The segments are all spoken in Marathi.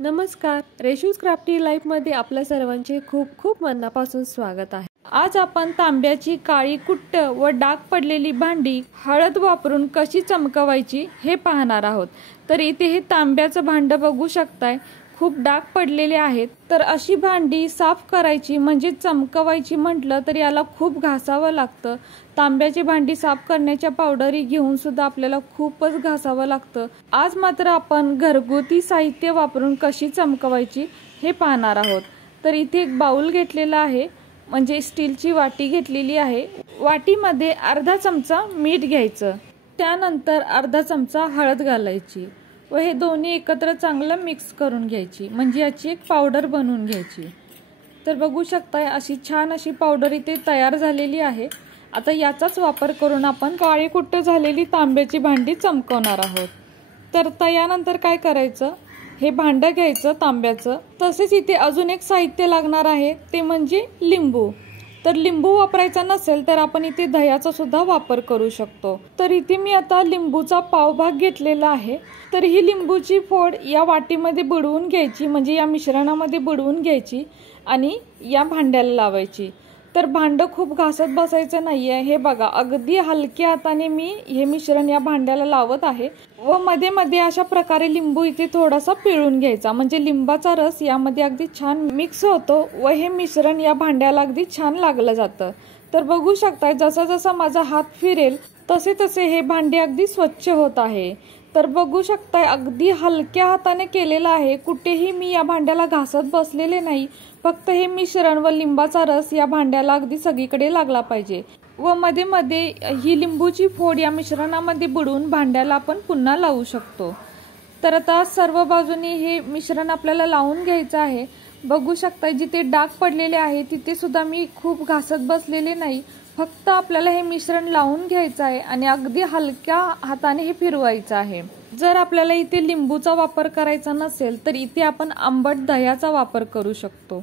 नमस्कार, रेशूज क्राफ्टी लाईफमध्ये आपल्या सर्वांचे खूप खूप मनापासून स्वागत आहे। आज आपण तांब्याची काळी कुट्ट व डाग पडलेली भांडी हळद वापरून कशी चमकवायची हे पाहणार आहोत। तर इथे हे तांब्याचं भांड बघू शकताय, खूप डाग पडलेले आहेत। तर अशी भांडी साफ करायची म्हणजे चमकवायची म्हटलं तर याला खूप घासावं लागतं। तांब्याची भांडी साफ करण्याच्या पावडरी घेऊन सुद्धा आपल्याला खूपच घासावं लागतं। आज मात्र आपण घरगुती साहित्य वापरून कशी चमकवायची हे पाहणार आहोत। तर इथे एक बाउल घेतलेला आहे, म्हणजे स्टीलची वाटी घेतलेली आहे। वाटीमध्ये अर्धा चमचा मीठ घ्यायचं, त्यानंतर अर्धा चमचा हळद घालायची व हे दोन्ही एकत्र चांगलं मिक्स करून घ्यायची, म्हणजे याची एक पावडर बनवून घ्यायची। तर बघू शकताय अशी छान अशी पावडर इथे तयार झालेली आहे। आता याचाच वापर करून आपण काळी कुट्ट झालेली तांब्याची भांडी चमकवणार आहोत। तर यानंतर काय करायचं, हे भांड घ्यायचं तांब्याचं। तसेच इथे अजून एक साहित्य लागणार आहे, ते म्हणजे लिंबू। तर लिंबू वापरायचा नसेल तर आपण इथे दह्याचा सुद्धा वापर करू शकतो। तर इथे मी आता लिंबूचा पावभाग घेतलेला आहे। तर ही लिंबूची फोड या वाटीमध्ये बुडवून घ्यायची, म्हणजे या मिश्रणामध्ये बुडवून घ्यायची आणि या भांड्याला लावायची। तर भांड खूप घासत बसायचं नाहीये। हे बघा, अगदी हलक्या हाताने मी हे मिश्रण या भांड्याला लावत आहे व मध्ये मध्ये अशा प्रकारे लिंबू इथे थोडासा पिळून घ्यायचा, म्हणजे लिंबाचा रस यामध्ये अगदी छान मिक्स होतो व हे मिश्रण या भांड्याला अगदी छान लागलं जातं। तर बघू शकताय, जसा जसा माझा हात फिरेल तसे तसे हे भांडे अगदी स्वच्छ होत आहे। तर बघू शकताय अगदी हलक्या हाताने केलेलं आहे, कुठेही मी या भांड्याला घासत बसलेले नाही। फक्त हे मिश्रण व लिंबाचा रस या भांड्याला अगदी सगळीकडे लागला पाहिजे व मध्ये मध्ये ही लिंबूची फोड या मिश्रणामध्ये बुडवून भांड्याला आपण पुन्हा लावू शकतो। तर आता सर्व बाजूनी हे मिश्रण आपल्याला लावून घ्यायचं आहे। बघू शकताय जिथे डाग पडलेले आहे तिथे सुद्धा मी खूप घासत बसलेले नाही, फक्त आपल्याला हे मिश्रण लावून घ्यायचं आहे आणि अगदी हलक्या हाताने हे फिरवायचं आहे। जर आपल्याला इथे लिंबूचा वापर करायचा नसेल तर इथे आपण आंबट दह्याचा वापर करू शकतो।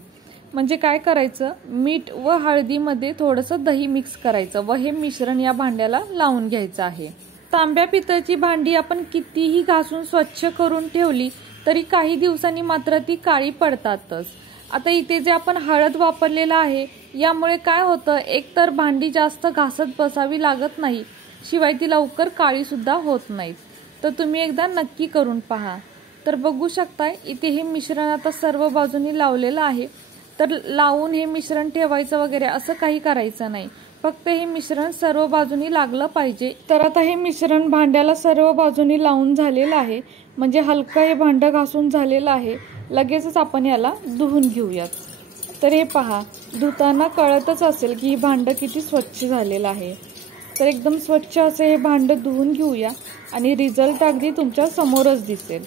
म्हणजे काय करायचं, मीठ व हळदीमध्ये थोडंसं दही मिक्स करायचं व हे मिश्रण या भांड्याला लावून घ्यायचं आहे। तांब्या पितळची भांडी आपण कितीही घासून स्वच्छ करून ठेवली तरी काही दिवसांनी मात्र ती काळी पडतातच। आता इथे जे आपण हळद वापरलेला आहे यामुळे काय होतं, एकतर भांडी जास्त घासत बसावी लागत नाही, शिवाय ती लवकर काळी सुद्धा होत नाही। तर तुम्ही एकदा नक्की करून पहा। तर बघू शकताय इथे हे मिश्रण आता सर्व बाजूनी लावलेलं आहे। तर लावून हे मिश्रण ठेवायचं वगैरे असं काही करायचं नाही, फक्त हे मिश्रण सर्व बाजूनी लागलं पाहिजे। तर आता हे मिश्रण भांड्याला सर्व बाजूनी लावून झालेलं आहे, म्हणजे हलकं हे भांड घासून झालेलं आहे। लगेचच आपण याला धुवून घेऊयात। तर हे पहा, धुताना कळतच असेल की ही भांड किती स्वच्छ झालेलं आहे। तर एकदम स्वच्छ असं हे भांड धुवून घेऊया आणि रिझल्ट अगदी तुमच्या समोरच दिसेल।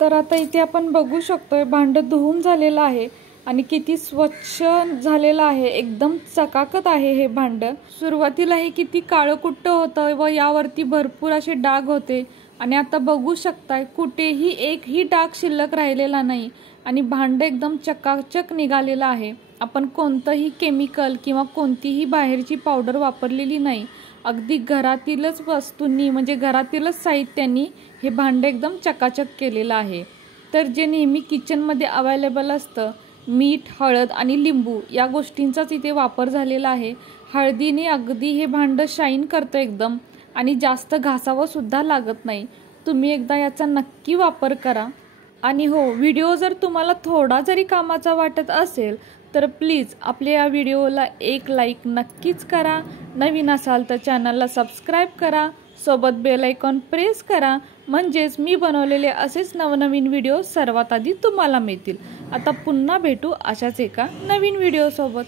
तर आता इथे आपण बघू शकतोय भांड धुवून झालेलं आहे आणि किती स्वच्छ झालेलं आहे, एकदम चकाकत आहे हे भांड। सुरुवातीला हे किती काळकुट्ट होतं व यावरती भरपूर असे डाग होते आणि आता बघू शकताय कुठेही एकही डाग शिल्लक राहिलेला नाही आणि भांड एकदम चकाचक निघालेलं आहे। आपण कोणतंही केमिकल किंवा कोणतीही बाहेरची पावडर वापरलेली नाही, अगदी घरातीलच वस्तूंनी म्हणजे घरातीलच साहित्यांनी हे भांड एकदम चकाचक केलेलं आहे। तर जे नेहमी किचनमध्ये अवेलेबल असतं, मीठ, हळद आणि लिंबू या गोष्टींचाच इथे वापर झालेला आहे। हळदीने अगदी हे भांड शाईन करतं एकदम आणि जास्त घासावं सुद्धा लागत नाही। तुम्ही एकदा याचा नक्की वापर करा। आणि हो, व्हिडिओ जर तुम्हाला थोडा जरी कामाचा वाटत असेल तर प्लीज आपल्या या व्हिडिओला एक लाईक नक्कीच करा। नवीन असाल तर चॅनलला सबस्क्राईब करा, सोबत बेल आयकॉन प्रेस करा, म्हणजेच मी बनवलेले असेच नवनवीन व्हिडिओ सर्वात आधी तुम्हाला मिळतील। आता पुन्हा भेटू अशाच एका नवीन व्हिडिओ सोबत।